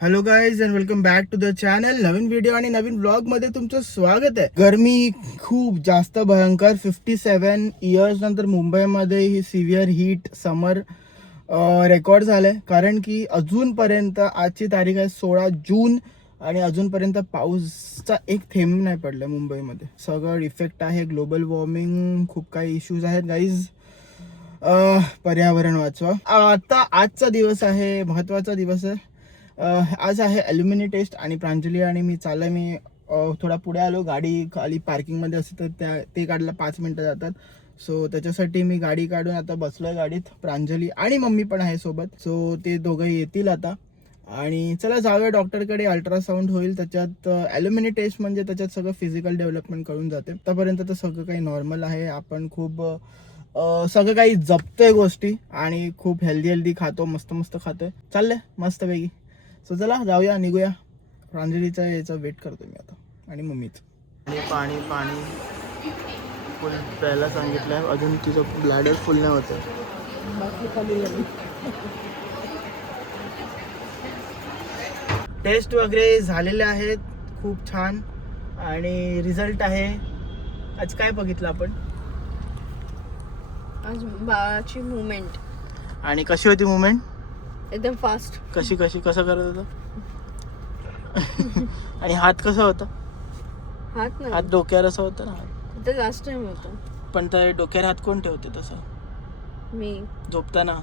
Hello guys and welcome back to the channel. नवीन video आणि नवीन ब्लॉग मध्ये तुमचं स्वागत आहे. गरमी खूप जास्त भयंकर. 57 इयर्स नंतर मुंबईमध्ये ही सिव्हिअर हीट समर रेकॉर्ड झालंय. कारण की अजूनपर्यंत आजची तारीख आहे 16 जून आणि अजूनपर्यंत पाऊसचा एक थेंब नाही पडला मुंबईमध्ये. सगळं इफेक्ट आहे ग्लोबल वॉर्मिंग. खूप काही इश्यूज आहेत गाईज. पर्यावरण वाचवा. आता आजचा दिवस आहे, महत्वाचा दिवस आहे. आज आहे ॲल्युमिनी टेस्ट आणि प्रांजली आणि मी चाललं. मी थोडा पुढे आलो. गाडी खाली पार्किंगमध्ये असते तर ते काढायला 5 मिनटं जातात. सो त्याच्यासाठी मी गाडी काढून आता बसलोय गाडीत. प्रांजली आणि मम्मी पण आहे सोबत. सो ते दोघं येतील आता आणि चला जाऊया डॉक्टरकडे. अल्ट्रासाऊंड होईल त्याच्यात. ॲल्युमिनी टेस्ट म्हणजे त्याच्यात सगळं फिजिकल डेव्हलपमेंट कळून जाते. आतापर्यंत तर सगळं काही नॉर्मल आहे. आपण खूप सगळं काही जपतोय गोष्टी आणि खूप हेल्दी खातो. मस्त खातोय. चाललंय मस्तपैकी. सो चला जाऊया, निघूया. प्रांजलीचा याचा वेट करतो मी आता आणि मम्मीच. पाणी फुल प्यायला सांगितलंय. अजून तिचं ब्लॅडर फुल नाही होतं. टेस्ट वगैरे झालेले आहेत खूप छान आणि रिझल्ट आहे. आज काय बघितलं आपण? आज बाळाची मुवमेंट. आणि कशी होती मुवमेंट? एकदम फास्ट. कसं करत होतं? आणि हात कसा होता? हात डोक्यावर असं होतं ना. ते लास्ट टाइम होतं. पण तर डोक्यावर हात कोण ठेवते तसं? मी झोपताना.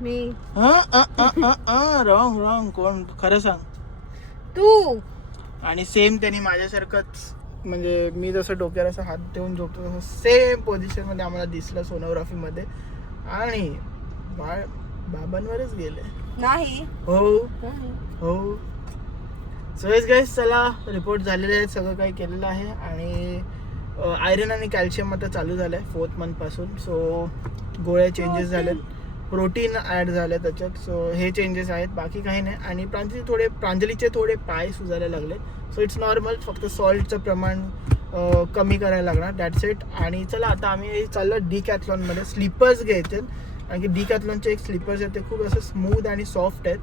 मी रॉंग कोण? खरं सांग. तू. आणि सेम त्यांनी माझ्यासारखंच, म्हणजे मी जसं डोक्यावर असं हात ठेवून झोपतो तसं सेम पोझिशन मध्ये आम्हाला दिसलं सोनोग्राफी मध्ये. आणि बाळ बाबांवरच गेले. नाही. हो. सो गाईस, चला रिपोर्ट झालेले आहेत. सगळं काही केलेलं आहे आणि आयरन आणि कॅल्शियम आता चालू झालंय 4th मंथ पासून. सो गोळ्या चेंजेस झालेत, प्रोटीन ऍड झाले त्याच्यात. सो हे चेंजेस आहेत, बाकी काही नाही. आणि प्रांजलीचे थोडे पाय सुजायला लागले. So it's normal. फक्त सॉल्टचं प्रमाण कमी करायला लागणार, दॅट्स इट. आणि चला आता आम्ही चाललो डिकॅथलॉनमध्ये. स्लीपर्स घ्यायचे कारण की डिकॅथलॉनचे एक स्लीपर्स आहेत ते खूप असं स्मूथ आणि सॉफ्ट आहेत.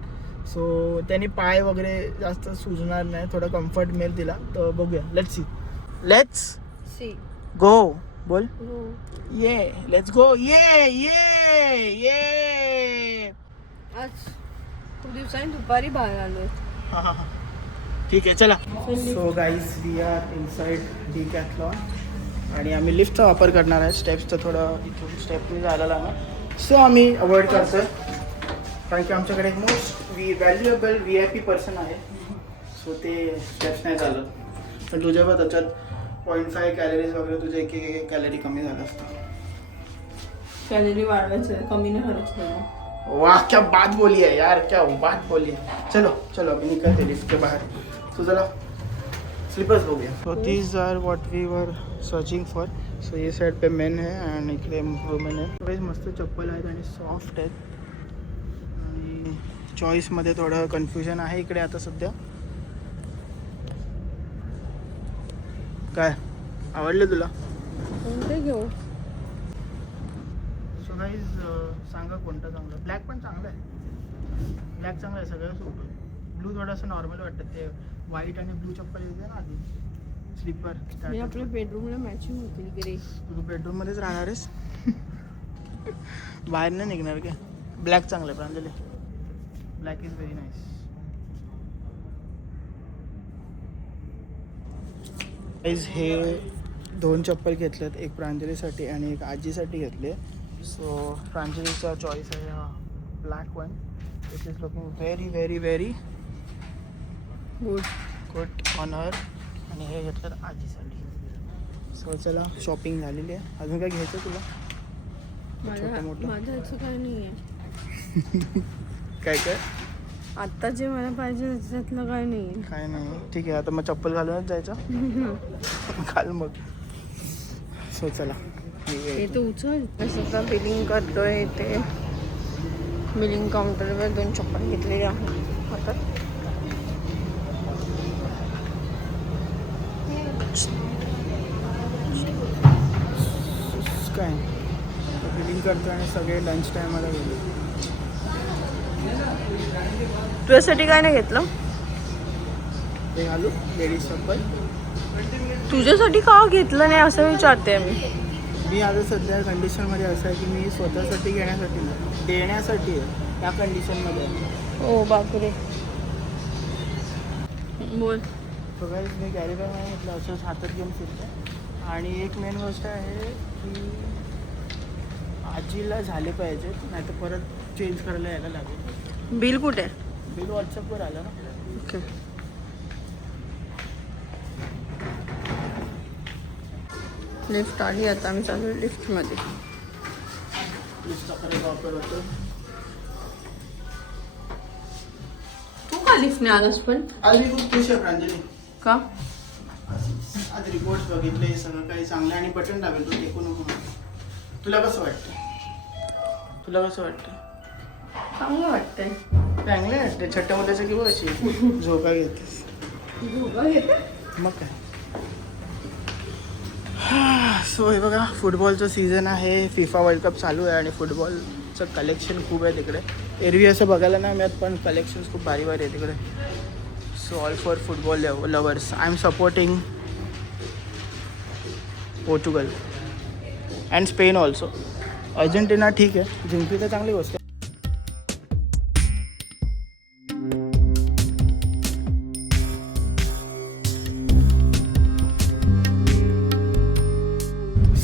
सो त्यांनी पाय वगैरे जास्त सुजणार नाही, थोडं कम्फर्ट मिळेल तिला. तर बघूया. लेट्स सी गो. बोल ये. Let's go. ये. आज खूप दिवसांनी दुपारी बाहेर आलोय. ठीक आहे, चला. So guys, we are inside Decathlon आणि आम्ही लिफ्टचा वापर करणार आहे. स्टेप्सचं थोडं इथून स्टेपनी जायला लागणार. सो आम्ही अवॉइड करतोय कारण की आमच्याकडे एक मोस्ट व्हॅल्युएबल VIP पर्सन आहे. सो ते स्टेप्स नाही झालं पण तुझ्या बघ त्याच्यात 0.5 कॅलरीज वगैरे तुझे एक कॅलरी कमी झालं असतं. कॅलरी वाढवायचं, कमी नाही करायचं. वाह, क्या बात बोली है यार, क्या बात बोली है. चलो अभी निकलते लिफ्ट के बाहर. तो जरा स्लीपर्स बघूया. So these are what we were searching for. So ये साईड पे मेन है आणि इकडे वुमेन आहे. थोडे मस्त चप्पल आहेत आणि सॉफ्ट आहेत. आणि चॉईसमध्ये थोडं कन्फ्युजन आहे इकडे आता सध्या. काय आवडले तुला? कोणते घेऊ? सो गाईज, सांगा कोणतं चांगलं. ब्लॅक पण चांगलं आहे. ब्लॅक चांगलं आहे, सगळं सूट होईल. ब्लू थोडंसं नॉर्मल वाटतं. ते व्हाईट आणि ब्लू चप्पल येते ना आधी स्लीपर. मी आपल्या बेडरूमला मॅचिंग होतील ग्रे. तू बेडरूममध्येच राहणार आहेस? बाहेर नाही निघणार का? ब्लॅक चांगलं आहे Pranjali. Black is very nice. Guys, हे 2 चप्पल घेतलेत. एक प्रांजलीसाठी आणि एक आजीसाठी घेतले. सो प्रांजलीचा चॉईस आहे हा black one. It is looking very good on her. आणि हे घेतलं आजीसाठी. सो चला, शॉपिंग झालेली आहे. अजून काय घ्यायचं तुला? छोटं माझं ह्याचं काय नाही आहे. काय आत्ता जे मला पाहिजे त्याच्यातलं काय नाही. काय नाही. ठीक आहे, आता मग चप्पल घालूनच जायचं. घाल मग. सो चला. हे तर उचल. असं बिलिंग करतोय. ते बिलिंग काउंटरवर 2 चप्पल घेतलेले आहेत हातात. काय बिलिंग करतो आणि सगळे लंच टायमाला गेले. तुझ्यासाठी काय नाही घेतलं? हे घालू लेडीज चप्पल. तुझ्यासाठी का घेतलं नाही असं विचारते मी. मी आता सध्या कंडिशनमध्ये असं आहे की मी स्वतःसाठी घेण्यासाठी नाही, देण्यासाठी आहे त्या कंडिशनमध्ये आहे. ओ बापरे. बोल. सो गाईज मी कॅरी बॅग नाही घेतलं, असंच हातात घेऊन फिरते. आणि एक मेन गोष्ट आहे की आजीला झाले पाहिजे, नाही तर परत चेंज करायला यायला लागेल. बिल कुठे? बिल व्हॉट्सअपवर आलं ना. ओके. लिफ्ट आली, आता आम्ही चालू लिफ्टमध्ये. लिफ्टचा खरं वापर होतो. तू का लिफ्टने आलास पण? आज मी खूप खुश आहे प्रांजली. का? आज रिपोर्ट्स बघितले, सगळं काही चांगलं. आणि बटन दाबेल तो टेकू नको. तुला कसं वाटतं? चांगलं वाटतंय. चांगलं वाटतं. छट्ट्या मुलाचं किंवा अशी झोका घेतेस. मग काय. सो हे बघा, फुटबॉलचं सीझन आहे, फिफा वर्ल्ड कप चालू आहे आणि फुटबॉलचं कलेक्शन खूप आहे तिकडे. एरवी असं बघायला नाही मिळत, पण कलेक्शन्स खूप भारी भारी आहे तिकडे. So all for football lovers, I am supporting Portugal and Spain also. Argentina ठीक आहे, जिंकली तर चांगली गोष्ट आहे.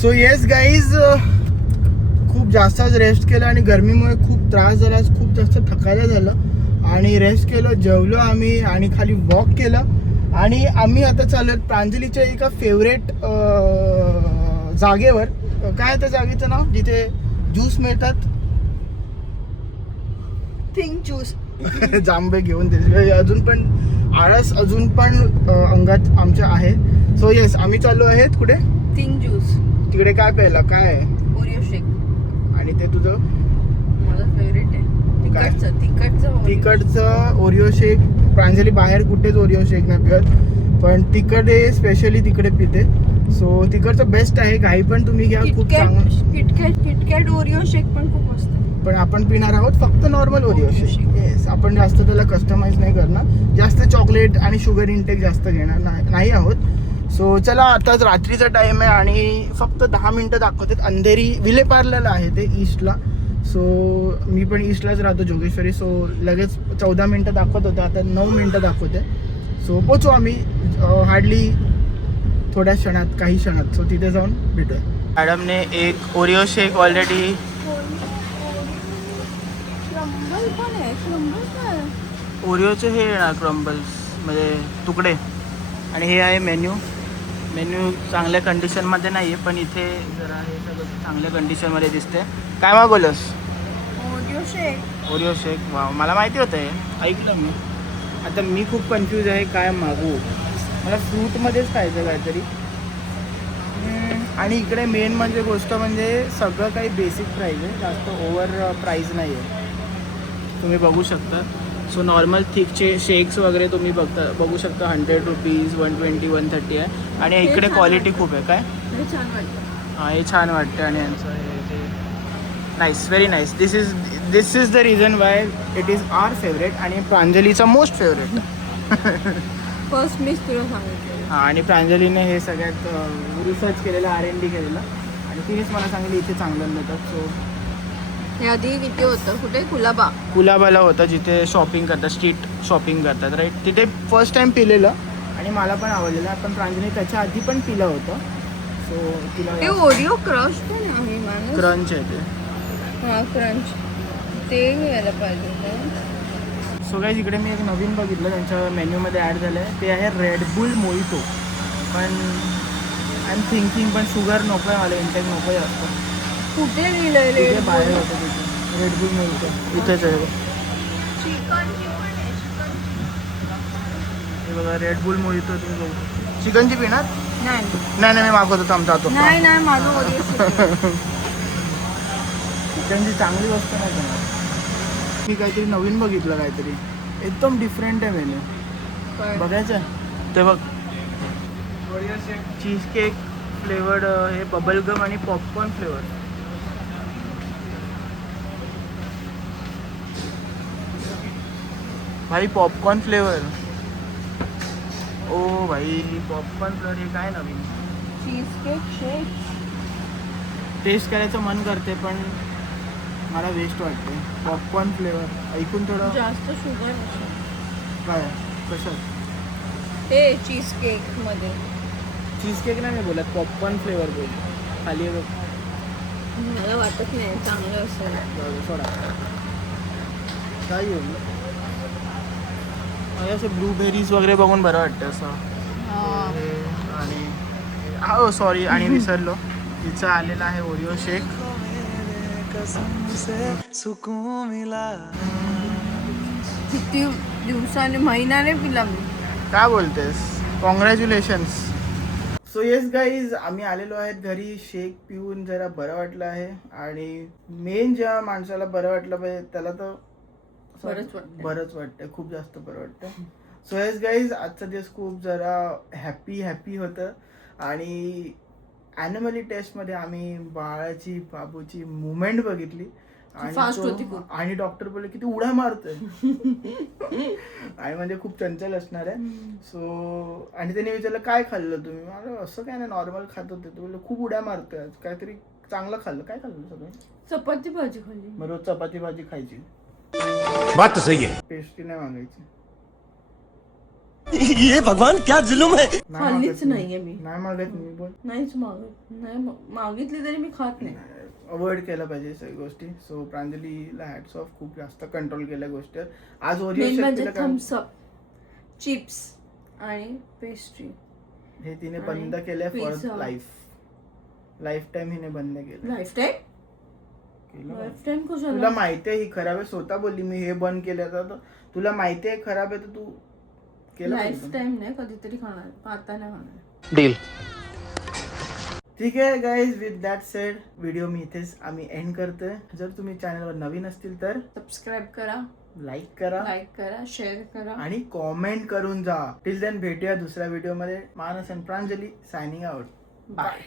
सो येस गाईज, खूप जास्तच रेस्ट केलं आणि गरमीमुळे खूप त्रास झाला, खूप जास्त थकायला झालं. आणि रेस्ट केलं, जेवलो आम्ही आणि खाली वॉक केलं. आणि आम्ही आता चालू आहेत प्रांजलीच्या एका फेवरेट जागेवर. काय त्या जागेचं नाव, जिथे ज्यूस मिळतात? Think juice. जांभे घेऊन दिले. अजून पण आळस अजून पण अंगात आमच्या आहे. सो येस, आम्ही चाललो आहेत कुठे? Think juice. तिकडे काय प्यायला? काय आहे? ओरिओ शेक. आणि ते तुझं? माझं फेवरेट आहे. तिकडचं ओरिओ शेक. प्रांजली बाहेर कुठेच ओरिओ शेक नाही पित, पण तिकडे स्पेशली तिकडे पिते. सो तिकडचं बेस्ट आहे. काही पण तुम्ही घ्या, खूप चांगलं. किटकॅट ओरिओ शेक पण खूप मस्त आहे. पण आपण पिणार आहोत फक्त नॉर्मल ओरिओ शेक. येस, आपण जास्त त्याला कस्टमाइज नाही करणार, जास्त चॉकलेट आणि शुगर इंटेक जास्त घेणार नाही आहोत. सो चला, आताच रात्रीचा टाईम आहे आणि फक्त 10 मिनटं दाखवतात. अंधेरी विलेपार्ल्याला आहे ते, ईस्टला. सो मी पण ईस्टलाच राहतो, जोगेश्वरी. सो लगेच 14 मिनटं दाखवत होतं, आता 9 मिनटं दाखवते. सो पोचू आम्ही हार्डली थोड्या क्षणात, काही क्षणात. सो तिथे जाऊन भेटूया. मॅडमने एक ओरिओ शेक ऑलरेडी. ओरिओचे हे येणार क्रम्बल्स, म्हणजे तुकडे. आणि हे आहे मेन्यू. चांगल्या कंडिशनमध्ये नाही आहे, पण इथे जरा हे सगळं चांगल्या कंडिशनमध्ये दिसते. काय मागवलंस? ओरिओ शेक. वा, मला माहिती होतं हे, ऐकलं मी. आता मी खूप कन्फ्यूज आहे काय मागवू. मला फ्रूटमध्येच खायचं काहीतरी. आणि इकडे मेन म्हणजे गोष्ट म्हणजे सगळं काही बेसिक प्राईज आहे, जास्त ओव्हर प्राईज नाही आहे. तुम्ही बघू शकता. सो नॉर्मल थिकचे शेक्स वगैरे तुम्ही बघू शकता 100 रुपीज, 120, 130 आहे. आणि इकडे क्वालिटी खूप आहे. काय हां, हे छान वाटतं. आणि यांचं हे nice, very nice. This is the reason why it is our favourite आणि प्रांजलीचा मोस्ट फेवरेट. फर्स्ट मीच तुला सांगितलं. हां, आणि प्रांजलीने हे सगळ्यात रिसर्च केलेलं, R&D केलेलं. आणि तिनेच मला सांगितलं इथे चांगलं मिळतात. सो हे आधी किती होतं? कुठे? कुलाबाला होतं, जिथे शॉपिंग करतात, स्ट्रीट शॉपिंग करतात, राईट. तिथे फर्स्ट टाइम पिलेलं आणि मला पण आवडलेलं. पण प्रांजली त्याच्या आधी पण पिलं होतं. सो तिला ओरिओ क्रश पण आहे माणूस. क्रंच आहे ते. हां, क्रंच ते घ्यायला पाहिजे. सो गाईज, इकडे मी एक नवीन बघितलं, त्यांच्या मेन्यूमध्ये ॲड झालं आहे. ते आहे रेड बुल मोहितो. पण आय एम थिंकिंग, पण शुगर नको आहे मला, इंटेक नको आहे जास्त. कुठे लिहिलंय? बाहेर होतं तिथे रेड बुल मोहितो. इथेच आहे हे बघा, रेड बुल मोहितो. तुम्ही बघू. चिकनची पिणार? नाही, मी मागवतो थांबता तो. नाही माझं ओरिओ चिकनची चांगली वस्तू नाही करणार. मी काहीतरी नवीन बघितलं, काहीतरी एकदम डिफरंट आहे मेन्यू. बघायचं ते बघ. चीज केक फ्लेवर्ड, हे बबलगम आणि पॉपकॉर्न फ्लेवर. भाई पॉपकॉर्न फ्लेवर. ओ भाई पॉपकॉर्न फ्लेवर हे काय नवीन. चीज केक शेक. टेस्ट करायचं मन करते पण मला वेस्ट वाटते. पॉपकॉर्न फ्लेवर ऐकून थोडं जास्त शुगर काय कशात. ते चीज केक मध्ये. चीज केक नाही मी बोलत, पॉपकॉर्न फ्लेवर बोल. खाली आहे बघ. मला वाटत नाही चांगलं असेल. सोडा काय येऊ मला असं ब्लूबेरीज वगैरे बघून बरं वाटतं असं. हे आणि हो सॉरी आणि विसरलो तिचं आलेलं आहे ओरिओ शेक. किती दिवसाने महिन्याने पिला मी. काय बोलतेस. कॉंग्रॅच्युलेशन्स. सो येस गाईज आम्ही आलेलो आहेत घरी. शेक पिऊन जरा बरं वाटलं आहे आणि मेन ज्या माणसाला बरं वाटलं पाहिजे त्याला तर बरंच वाटतं. खूप जास्त बरं वाटतं. सो येस गाईज आजचा दिवस खूप जरा हॅपी होतं आणि ॲनिमली टेस्टमध्ये आम्ही बाळाची बाबूची मुवमेंट बघितली Fast होती खूप. आणि डॉक्टर बोलले की तू उड्या मारतोय आणि म्हणजे खूप चंचल असणार आहे. सो आणि त्याने विचारलं काय खाल्लं तुम्ही. मला असं काय नाही नॉर्मल खात होते. तू बोललं खूप उड्या मारतोय आज काहीतरी चांगलं खाल्लं. काय खाल्लं सगळं. चपाती भाजी खाल्ली. मग रोज चपाती भाजी खायची. बात तो सही है. पेस्ट्री नाही मागायची. ये भगवान क्या जुलुम है. खाल्लीच नाहीये मी. नाही मागत मी बोल. नाहीच मागत. नाही मागितली तरी मी खात नाही. अवॉइड केलं पाहिजे सगळ्या गोष्टी. सो प्रांजलीला हॅट्स ऑफ. खूप जास्त कंट्रोल केल्या गोष्टी. आज ओरिओ मेन शेक म्हणजे तिला काय थम्सअप, चिप्स आणि पेस्ट्री हे तिने बंद केलंय फॉर Pizza. लाईफ टाइम हिने बंद केलं. Life time. केलं लाईफ टाइम तुला कशाला. माहिती आहे ही खराब आहे. स्वतः बोलली मी हे बंद केलं तर तुला माहिती आहे खराब आहे तर तू केलं लाईफ पाहिजे. टाइम नाही कधीतरी खाणार. आता नाही खाणार. डील. ठीक आहे guys with that said video मी इथेच आम्ही एंड करतोय. जर तुम्ही चॅनलवर नवीन असतील तर सबस्क्राईब करा, लाईक करा शेअर करा आणि कॉमेंट करून जा. टिल देन भेटूया दुसऱ्या व्हिडिओमध्ये. Manas and Pranjali signing out. Bye.